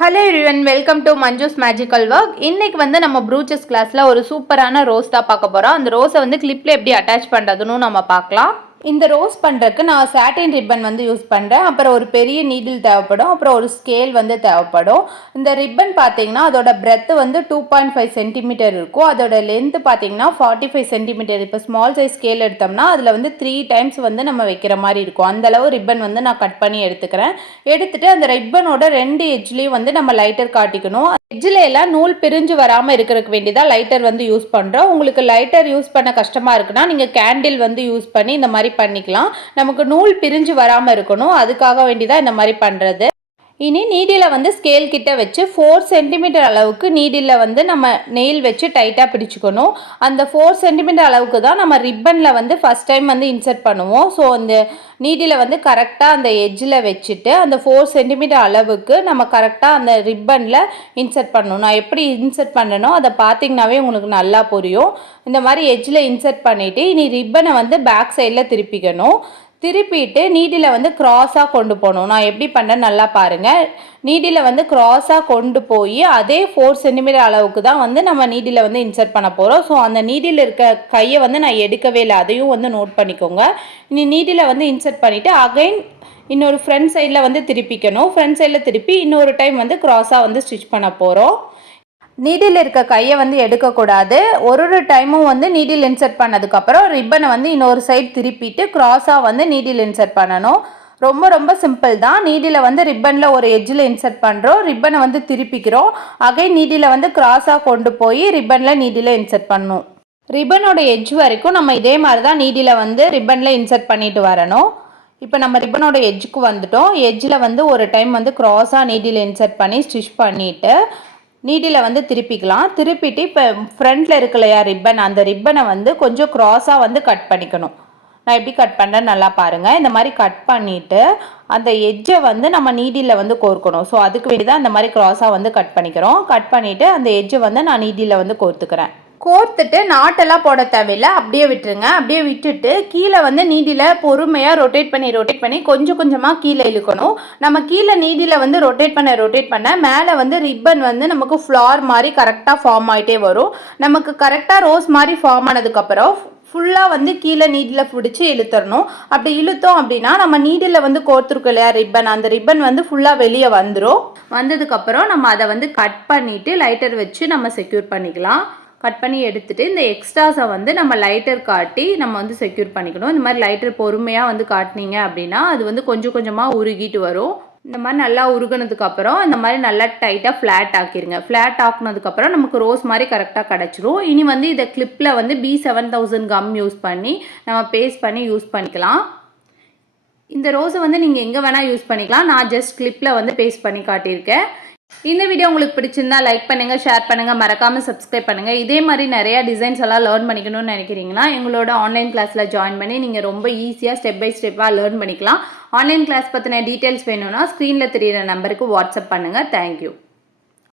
Hello everyone, welcome to Manju's magical work. இன்னைக்கு வந்து நம்ம ப்ரூச்சஸ் கிளாஸில் ஒரு சூப்பரான ரோஸ் தான் பார்க்க போகிறோம். அந்த ரோஸை வந்து கிளிப்பில் எப்படி அட்டாச் பண்ணுறதுன்னு நம்ம பார்க்கலாம். இந்த ரோஸ் பண்ணுறதுக்கு நான் சாட்டின் ரிப்பன் வந்து யூஸ் பண்ணுறேன். அப்புறம் ஒரு பெரிய நீடில் தேவைப்படும். அப்புறம் ஒரு ஸ்கேல் வந்து தேவைப்படும். இந்த ரிப்பன் பார்த்தீங்கன்னா அதோட பிரெத்து வந்து 2.5 சென்டிமீட்டர் இருக்கும். அதோட லென்த்து பார்த்தீங்கன்னா 45 சென்டிமீட்டர். இப்போ ஸ்மால் சைஸ் ஸ்கேல் எடுத்தோம்னா அதில் வந்து 3 டைம்ஸ் வந்து நம்ம வைக்கிற மாதிரி இருக்கும். அந்தளவு ரிப்பன் வந்து நான் கட் பண்ணி எடுத்துக்கிறேன். எடுத்துகிட்டு அந்த ரிப்பனோட 2 எட்ஜ்லேயும் வந்து நம்ம லைட்டர் காட்டிக்கணும். எட்ஜில் எல்லாம் நூல் பிரிஞ்சு வராமல் இருக்கிறதுக்கு வேண்டியதான் லைட்டர் வந்து யூஸ் பண்ணுறோம். உங்களுக்கு லைட்டர் யூஸ் பண்ண கஷ்டமாக இருக்குன்னா நீங்கள் கேண்டில் வந்து யூஸ் பண்ணி இந்த மாதிரி பண்ணிக்கலாம். நமக்கு நூல் பிரிஞ்சு வராமல் இருக்கணும், அதுக்காக வேண்டிதான் இந்த மாதிரி பண்ணுறது. இனி நீடில் வந்து ஸ்கேல் கிட்ட வச்சு 4 சென்டிமீட்டர் அளவுக்கு நீடில் வந்து நம்ம நெயில் வச்சு டைட்டாக பிடிச்சிக்கணும். அந்த 4 சென்டிமீட்டர் அளவுக்கு தான் நம்ம ரிப்பனில் வந்து ஃபஸ்ட் டைம் வந்து இன்சர்ட் பண்ணுவோம். ஸோ அந்த நீடில் வந்து கரெக்டாக அந்த எட்ஜில் வச்சுட்டு அந்த 4 சென்டிமீட்டர் அளவுக்கு நம்ம கரெக்டாக அந்த ரிப்பனில் இன்சர்ட் பண்ணணும். நான் எப்படி இன்சர்ட் பண்ணனோ அதை பார்த்திங்கனாவே உங்களுக்கு நல்லா புரியும். இந்த மாதிரி எட்ஜில் இன்சர்ட் பண்ணிவிட்டு இனி ரிப்பனை வந்து பேக் சைடில் திருப்பிக்கணும். திருப்பிட்டு நீடில் வந்து க்ராஸாக கொண்டு போகணும். நான் எப்படி பண்ணுறேன் நல்லா பாருங்கள். நீடில் வந்து க்ராஸாக கொண்டு போய் அதே 4 சென்டிமீட்டர் அளவுக்கு தான் வந்து நம்ம நீடில் வந்து இன்சர்ட் பண்ண போகிறோம். ஸோ அந்த நீடில் இருக்க கையை வந்து நான் எடுக்கவே இல்லை, அதையும் வந்து நோட் பண்ணிக்கோங்க. இனி நீடில் வந்து இன்சர்ட் பண்ணிவிட்டு அகைன் இன்னொரு ஃப்ரண்ட் சைடில் வந்து திருப்பிக்கணும். ஃப்ரண்ட் சைடில் திருப்பி இன்னொரு டைம் வந்து க்ராஸாக வந்து ஸ்டிச் பண்ண போகிறோம். நீடில் இருக்க கையை வந்து எடுக்கக்கூடாது. ஒரு டைமும் வந்து நீடில் இன்சர்ட் பண்ணதுக்கப்புறம் ரிப்பனை வந்து இன்னொரு சைடு திருப்பிட்டு க்ராஸாக வந்து நீடில் இன்சர்ட் பண்ணணும். ரொம்ப சிம்பிள் தான். நீடில் வந்து ரிப்பனில் ஒரு எட்ஜில் இன்சர்ட் பண்ணுறோம், ரிப்பனை வந்து திருப்பிக்கிறோம். அகைன் நீடில் வந்து க்ராஸாக கொண்டு போய் ரிப்பனில் நீடில் இன்சர்ட் பண்ணணும். ரிப்பனோட எட்ஜ் வரைக்கும் நம்ம இதே மாதிரி தான் நீடில் வந்து ரிப்பனில் இன்சர்ட் பண்ணிட்டு வரணும். இப்போ நம்ம ரிப்பனோட எட்ஜுக்கு வந்துட்டோம். எட்ஜில் வந்து ஒரு டைம் வந்து க்ராஸாக நீடில் இன்சர்ட் பண்ணி ஸ்டிச் பண்ணிவிட்டு நீடில் வந்து திருப்பிக்கலாம். திருப்பிட்டு இப்போ ஃப்ரண்ட்டில் இருக்கு இல்லையா ரிப்பன், அந்த ரிப்பனை வந்து கொஞ்சம் க்ராஸாக வந்து கட் பண்ணிக்கணும். நான் எப்படி கட் பண்ணுறேன்னு நல்லா பாருங்கள். இந்த மாதிரி கட் பண்ணிவிட்டு அந்த எட்ஜை வந்து நம்ம நீடில் வந்து கோர்க்கணும். ஸோ அதுக்கு வேண்டி தான் இந்த மாதிரி க்ராஸாக வந்து கட் பண்ணிக்கிறோம். கட் பண்ணிவிட்டு அந்த எட்ஜை வந்து நான் நீடில் வந்து கோர்த்துக்கிறேன். கோர்த்துட்டு நாட்டெல்லாம் போட தேவையில்லை, அப்படியே விட்டுருங்க. அப்படியே விட்டுட்டு கீழே வந்து நீடில் பொறுமையாக ரொட்டேட் பண்ணி கொஞ்சம் கொஞ்சமாக கீழே இழுக்கணும். நம்ம கீழே நீடில் வந்து ரொட்டேட் பண்ண மேலே வந்து ரிப்பன் வந்து நமக்கு ஃப்ளார் மாதிரி கரெக்டாக ஃபார்ம் ஆகிட்டே வரும். நமக்கு கரெக்டாக ரோஸ் மாதிரி ஃபார்ம் ஆனதுக்கப்புறம் ஃபுல்லாக வந்து கீழே நீடில் பிடிச்சி இழுத்துடணும். அப்படி இழுத்தோம் அப்படின்னா நம்ம நீடில் வந்து கோர்த்துருக்கோம் இல்லையா ரிப்பன், அந்த ரிப்பன் வந்து ஃபுல்லாக வெளியே வந்துடும். வந்ததுக்கப்புறம் நம்ம அதை வந்து கட் பண்ணிவிட்டு லைட்டர் வச்சு நம்ம செக்யூர் பண்ணிக்கலாம். கட் பண்ணி எடுத்துகிட்டு இந்த எக்ஸ்ட்ராஸை வந்து நம்ம லைட்டர் காட்டி நம்ம வந்து செக்யூர் பண்ணிக்கணும். இந்த மாதிரி லைட்டர் பொறுமையாக வந்து காட்டினீங்க அப்படின்னா அது வந்து கொஞ்சம் கொஞ்சமாக உருகிட்டு வரும். இந்த மாதிரி நல்லா உருகினதுக்கப்புறம் இந்த மாதிரி நல்லா டைட்டாக ஃப்ளாட் ஆக்கிடுங்க. ஃப்ளாட் ஆக்குனதுக்கப்புறம் நமக்கு ரோஸ் மாதிரி கரெக்டாக கிடச்சிரும். இனி வந்து இதை கிளிப்பில் வந்து B7000 கம் யூஸ் பண்ணி நம்ம பேஸ்ட் பண்ணி யூஸ் பண்ணிக்கலாம். இந்த ரோஸை வந்து நீங்கள் எங்கே வேணால் யூஸ் பண்ணிக்கலாம். நான் ஜஸ்ட் கிளிப்பில் வந்து பேஸ்ட் பண்ணி காட்டியிருக்கேன். இந்த வீடியோ உங்களுக்கு பிடிச்சிருந்தா லைக் பண்ணுங்கள், ஷேர் பண்ணுங்கள், மறக்காமல் சப்ஸ்கிரைப் பண்ணுங்கள். இதே மாதிரி நிறையா டிசைன்ஸ் எல்லாம் லேர்ன் பண்ணிக்கணும்னு நினைக்கிறீங்கன்னா எங்களோட ஆன்லைன் கிளாஸில் ஜாயின் பண்ணி நீங்கள் ரொம்ப ஈஸியாக ஸ்டெப் பை ஸ்டெப்பாக லேர்ன் பண்ணிக்கலாம். ஆன்லைன் கிளாஸ் பற்றின டீட்டெயில்ஸ் வேணும்னா ஸ்க்ரீனில் தெரியிற நம்பருக்கு வாட்ஸ்அப் பண்ணுங்கள். தேங்க்யூ.